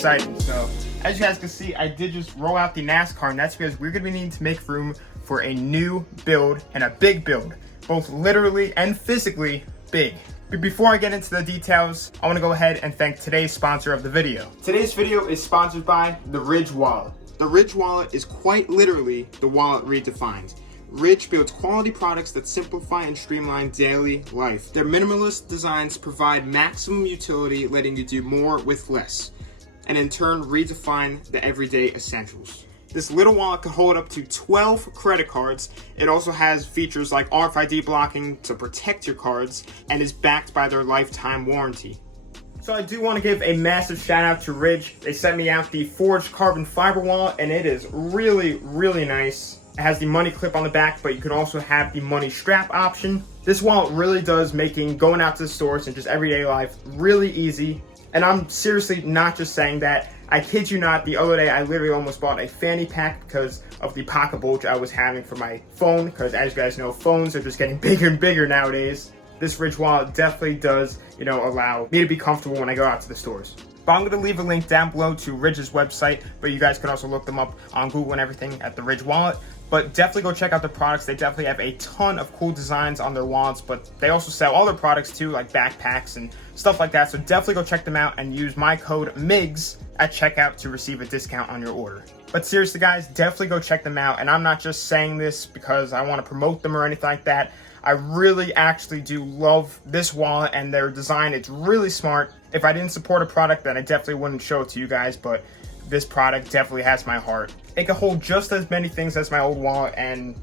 exciting. So as you guys can see, I did just roll out the NASCAR, and that's because we're going to be needing to make room for a new build and a big build, both literally and physically big. But before I get into the details, I want to go ahead and thank today's sponsor of the video. Today's video is sponsored by the Ridge Wallet. The Ridge Wallet is quite literally the wallet redefined. Ridge builds quality products that simplify and streamline daily life. Their minimalist designs provide maximum utility, letting you do more with less, and in turn redefine the everyday essentials. This little wallet can hold up to 12 credit cards. It also has features like RFID blocking to protect your cards and is backed by their lifetime warranty. So I do want to give a massive shout out to Ridge. They sent me out the forged carbon fiber wallet, and it is really, really nice. It has the money clip on the back, but you can also have the money strap option. This wallet really does making going out to the stores and just everyday life really easy. And I'm seriously not just saying that. I kid you not, the other day I literally almost bought a fanny pack because of the pocket bulge I was having for my phone, because as you guys know, phones are just getting bigger and bigger nowadays. This Ridge wallet definitely does, allow me to be comfortable when I go out to the stores. But I'm going to leave a link down below to Ridge's website, but you guys can also look them up on Google and everything at the Ridge wallet. But definitely go check out the products. They definitely have a ton of cool designs on their wallets, but they also sell other products too, like backpacks and stuff like that. So definitely go check them out and use my code MIGS at checkout to receive a discount on your order. But seriously guys, definitely go check them out. And I'm not just saying this because I want to promote them or anything like that. I really actually do love this wallet and their design. It's really smart. If I didn't support a product, then I definitely wouldn't show it to you guys, but this product definitely has my heart. It can hold just as many things as my old wallet and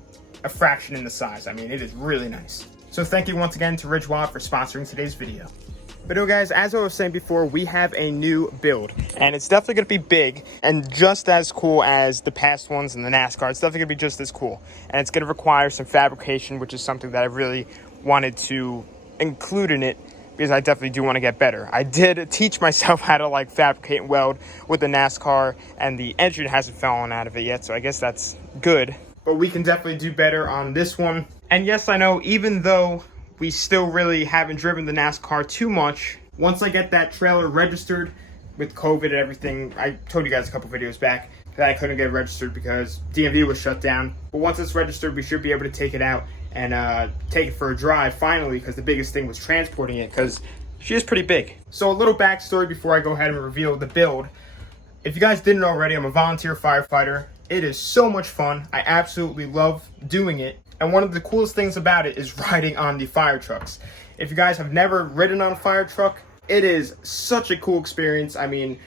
a fraction in the size. I mean, it is really nice. So thank you once again to Ridge Wallet for sponsoring today's video. But guys, as I was saying before, we have a new build, and it's definitely going to be big and just as cool as the past ones in the NASCAR. It's definitely going to be just as cool, and it's going to require some fabrication, which is something that I really wanted to include in it because I definitely do want to get better. I did teach myself how to fabricate and weld with the NASCAR, and the engine hasn't fallen out of it yet, so I guess that's good. But we can definitely do better on this one. And yes, I know, even though we still really haven't driven the NASCAR too much, once I get that trailer registered with COVID and everything, I told you guys a couple videos back that I couldn't get it registered because DMV was shut down. But once it's registered, we should be able to take it out and take it for a drive finally, because the biggest thing was transporting it, because she is pretty big. So a little backstory before I go ahead and reveal the build. If you guys didn't already, I'm a volunteer firefighter. It is so much fun. I absolutely love doing it. And one of the coolest things about it is riding on the fire trucks. If you guys have never ridden on a fire truck, it is such a cool experience. I mean,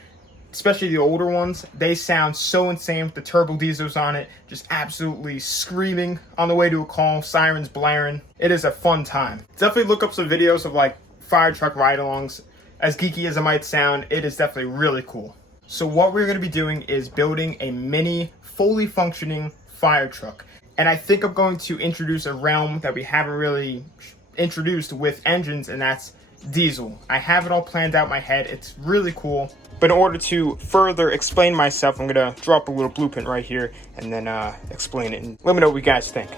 especially the older ones, they sound so insane with the turbo diesels on it, just absolutely screaming on the way to a call, sirens blaring. It is a fun time. Definitely look up some videos of fire truck ride-alongs. As geeky as it might sound, it is definitely really cool. So what we're going to be doing is building a mini, fully functioning fire truck. And I think I'm going to introduce a realm that we haven't really introduced with engines, and that's diesel. I have it all planned out in my head. It's really cool. But in order to further explain myself, I'm going to drop a little blueprint right here and then explain it. And let me know what you guys think.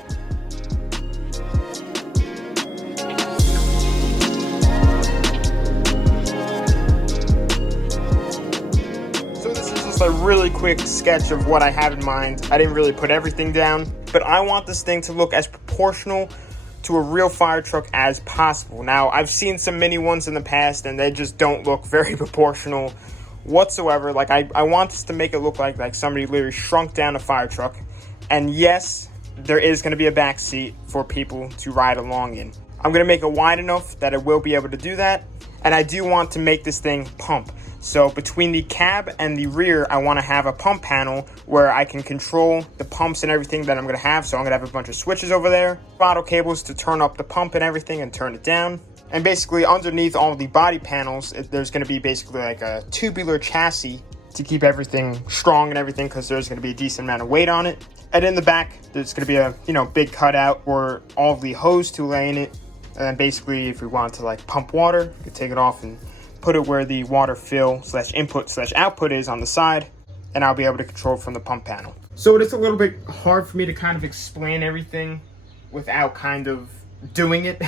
A really quick sketch of what I have in mind. I didn't really put everything down, but I want this thing to look as proportional to a real fire truck as possible. Now, I've seen some mini ones in the past and they just don't look very proportional whatsoever. I want this to make it look like somebody literally shrunk down a fire truck. And yes, there is going to be a back seat for people to ride along in. I'm going to make it wide enough that it will be able to do that. And I do want to make this thing pump. So between the cab and the rear, I want to have a pump panel where I can control the pumps and everything that I'm going to have. So I'm going to have a bunch of switches over there, throttle cables to turn up the pump and everything and turn it down. And basically underneath all the body panels, there's going to be basically a tubular chassis to keep everything strong and everything, because there's going to be a decent amount of weight on it. And in the back, there's going to be a big cutout for all the hose to lay in it. And then basically, if we wanted to pump water, we could take it off and put it where the water fill / input / output is on the side, and I'll be able to control it from the pump panel. So it is a little bit hard for me to kind of explain everything without kind of doing it.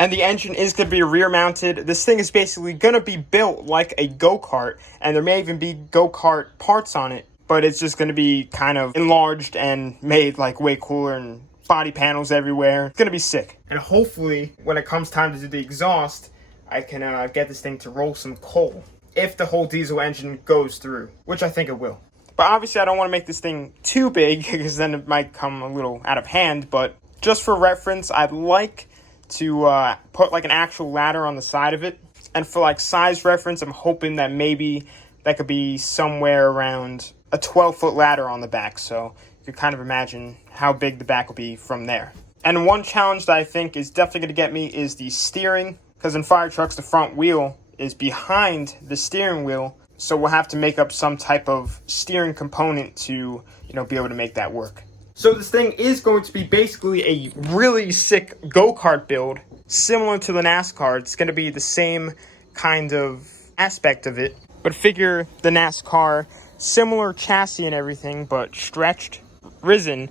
And the engine is going to be rear mounted. This thing is basically going to be built like a go-kart, and there may even be go-kart parts on it, but it's just going to be kind of enlarged and made like way cooler, and body panels everywhere. It's going to be sick. And hopefully when it comes time to do the exhaust, I can get this thing to roll some coal if the whole diesel engine goes through, which I think it will. But obviously I don't want to make this thing too big because then it might come a little out of hand, but just for reference, I'd like to put like an actual ladder on the side of it. And for like size reference, I'm hoping that maybe that could be somewhere around a 12-foot ladder on the back. So you can kind of imagine how big the back will be from there. And one challenge that I think is definitely going to get me is the steering, because in fire trucks, the front wheel is behind the steering wheel. So we'll have to make up some type of steering component to, be able to make that work. So this thing is going to be basically a really sick go-kart build, similar to the NASCAR. It's going to be the same kind of aspect of it, but figure the NASCAR, similar chassis and everything, but stretched, risen,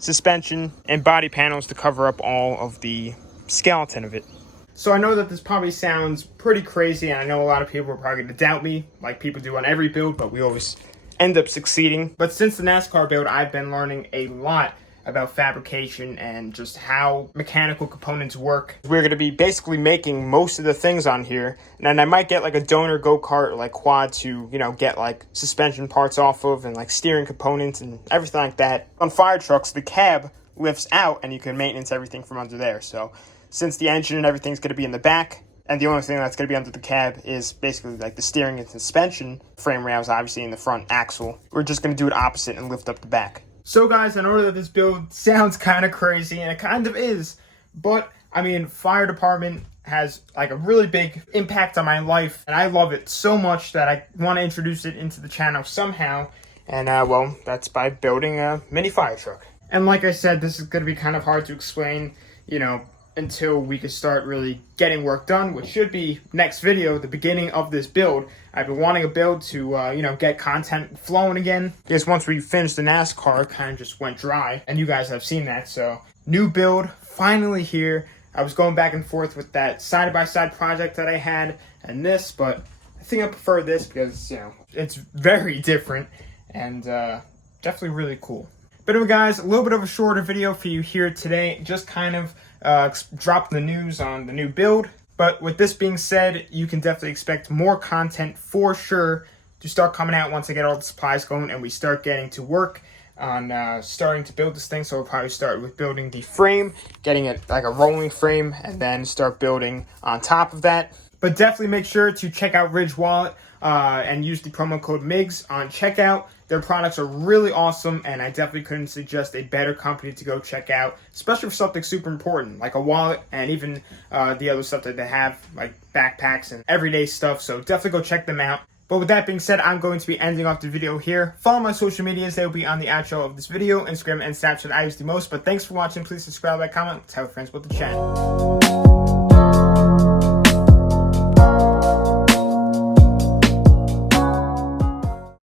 suspension, and body panels to cover up all of the skeleton of it. So I know that this probably sounds pretty crazy, and I know a lot of people are probably going to doubt me, like people do on every build, but we always end up succeeding. But since the NASCAR build, I've been learning a lot about fabrication and just how mechanical components work. We're going to be basically making most of the things on here, and then I might get like a donor go-kart or like quad to, get like suspension parts off of and like steering components and everything like that. On fire trucks, the cab lifts out and you can maintenance everything from under there. So since the engine and everything's going to be in the back, and the only thing that's going to be under the cab is basically like the steering and suspension, frame rails obviously in the front axle, we're just going to do it opposite and lift up the back. So guys, I know that this build sounds kind of crazy, and it kind of is, but I mean, fire department has like a really big impact on my life, and I love it so much that I want to introduce it into the channel somehow, and well, that's by building a mini fire truck. And like I said, this is going to be kind of hard to explain, until we can start really getting work done, which should be next video, the beginning of this build. I've been wanting a build to, get content flowing again, because once we finished the NASCAR, it kind of just went dry, and you guys have seen that. So new build, finally here. I was going back and forth with that side-by-side project that I had and this, but I think I prefer this because, it's very different and definitely really cool. But anyway, guys, a little bit of a shorter video for you here today, just kind of dropping the news on the new build. But with this being said, you can definitely expect more content for sure to start coming out once I get all the supplies going and we start getting to work on starting to build this thing. So we'll probably start with building the frame, getting it like a rolling frame, and then start building on top of that. But definitely make sure to check out Ridge Wallet and use the promo code MIGS on checkout. Their products are really awesome, and I definitely couldn't suggest a better company to go check out, especially for something super important, like a wallet, and even the other stuff that they have, like backpacks and everyday stuff, so definitely go check them out. But with that being said, I'm going to be ending off the video here. Follow my social medias, they will be on the outro of this video. Instagram and Snapchat I use the most, but thanks for watching. Please subscribe, like, comment, tell friends about the channel.